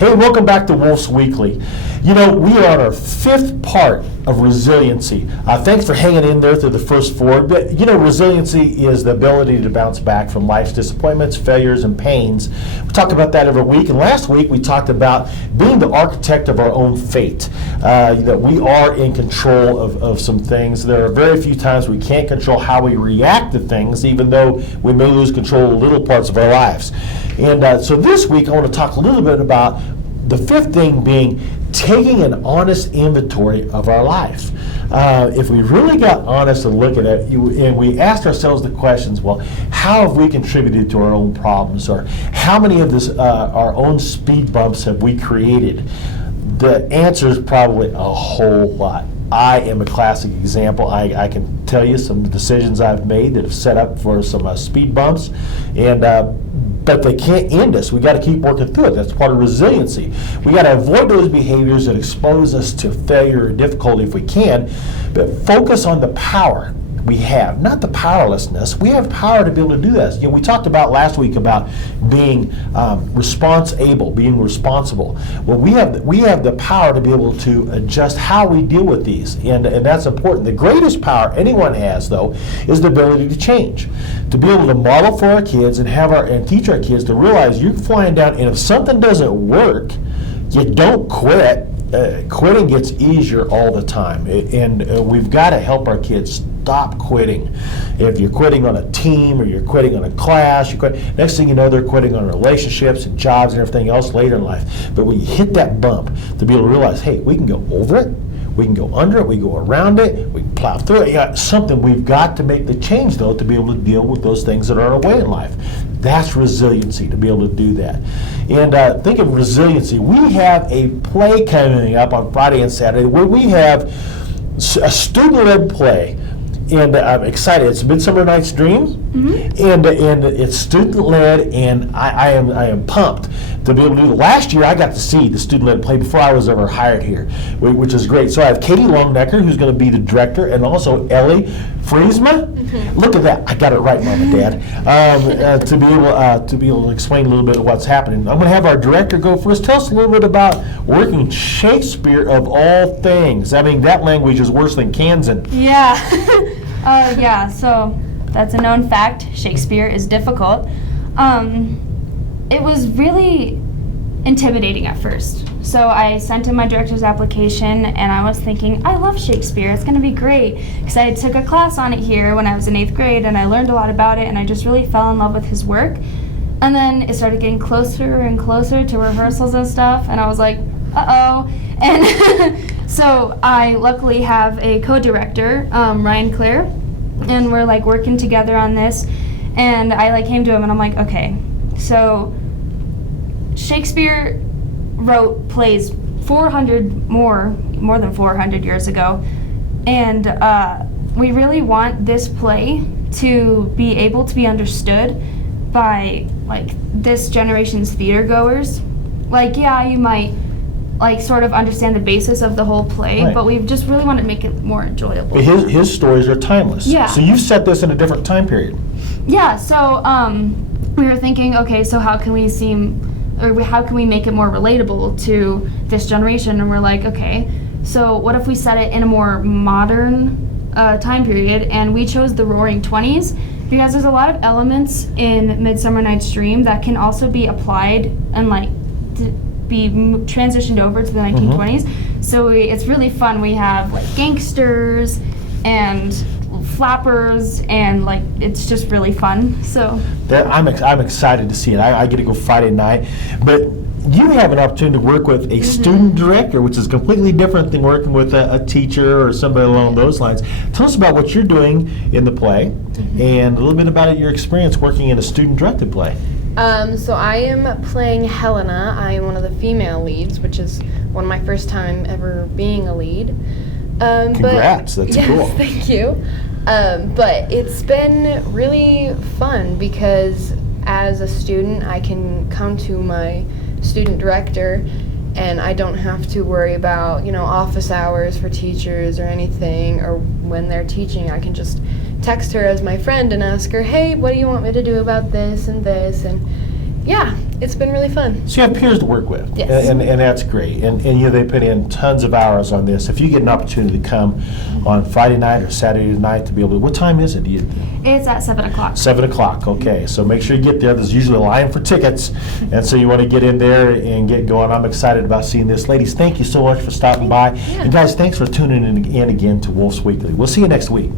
Hey, welcome back to Woolf Weekly. You know, we are on our 5th part of resiliency. Thanks for hanging in there through the first 4. But, you know, resiliency is the ability to bounce back from life's disappointments, failures, and pains. We talk about that every week. And last week we talked about being the architect of our own fate. That we are in control of some things. There are very few times we can't control how we react to things, even though we may lose control of little parts of our lives. And so this week I want to talk a little bit about the 5th thing being taking an honest inventory of our life. If we really got honest and look at it, and we asked ourselves the questions, well, how have we contributed to our own problems? Or how many of our own speed bumps have we created? The answer is probably a whole lot. I am a classic example. I can tell you some decisions I've made that have set up for some speed bumps, but they can't end us. We got to keep working through it. That's part of resiliency. We got to avoid those behaviors that expose us to failure or difficulty if we can, but focus on the power we have, not the powerlessness. We have power to be able to do this. You know, we talked about last week about being being responsible. Well, we have the power to be able to adjust how we deal with these, and that's important. The greatest power anyone has, though, is the ability to change, to be able to model for our kids and teach our kids to realize you're flying down, and if something doesn't work, you don't quit. Quitting gets easier all the time, and we've got to help our kids stop quitting. If you're quitting on a team or you're quitting on a class, next thing you know, they're quitting on relationships and jobs and everything else later in life. But when you hit that bump, to be able to realize, hey, we can go over it, we can go under it, we go around it, we can plow through it. Yeah, something we've got to make the change, though, to be able to deal with those things that are in our way in life. That's resiliency, to be able to do that. And think of resiliency. We have a play coming up on Friday and Saturday where we have a student-led play. And I'm excited. It's Midsummer Night's Dream, and it's student-led, and I am pumped to be able to do it. Last year, I got to see the student-led play before I was ever hired here, which is great. So I have Katie Longnecker, who's going to be the director, and also Ellie Friesma. Look at that! I got it right, Mom and Dad. To be able to explain a little bit of what's happening. I'm going to have our director go first. Tell us a little bit about working Shakespeare of all things. I mean, that language is worse than Kansan. Yeah. Yeah, so that's a known fact. Shakespeare is difficult. It was really intimidating at first. So I sent in my director's application, and I was thinking, I love Shakespeare. It's going to be great. Because I took a class on it here when I was in 8th grade, and I learned a lot about it, and I just really fell in love with his work. And then it started getting closer and closer to rehearsals and stuff, and I was like, uh-oh. And so I luckily have a co-director, Ryan Clare, and we're like working together on this. And I came to him and I'm like, okay, so Shakespeare wrote plays more than 400 years ago, and we really want this play to be able to be understood by this generation's theater goers. Yeah, you might sort of understand the basis of the whole play, right, but we just really want to make it more enjoyable. His stories are timeless. Yeah. So you've set this in a different time period. Yeah, so we were thinking, okay, so how can we make it more relatable to this generation? And we're like, okay, so what if we set it in a more modern time period? And we chose the Roaring 20s because there's a lot of elements in Midsummer Night's Dream that can also be applied and be transitioned over to the 1920s. So it's really fun. We have gangsters and flappers, and it's just really fun. So I'm excited to see it. I get to go Friday night, but you have an opportunity to work with a student director, which is completely different than working with a teacher or somebody along those lines. Tell us about what you're doing in the play, and a little bit about your experience working in a student-directed play. So I am playing Helena. I am one of the female leads, which is one of my first time ever being a lead. Congrats, that's cool. Thank you. But it's been really fun because as a student, I can come to my student director and I don't have to worry about, office hours for teachers or anything, or when they're teaching, I can just text her as my friend and ask her, hey, what do you want me to do about this and this? And yeah, it's been really fun. So you have peers to work with. Yes. And that's great. And you know, they put in tons of hours on this. If you get an opportunity to come on Friday night or Saturday night to be able to, what time is it? It's at 7 o'clock. 7 o'clock, okay. So make sure you get there. There's usually a line for tickets. And so you want to get in there and get going. I'm excited about seeing this. Ladies, thank you so much for stopping by. Yeah. And guys, thanks for tuning in again to Woolf's Weekly. We'll see you next week.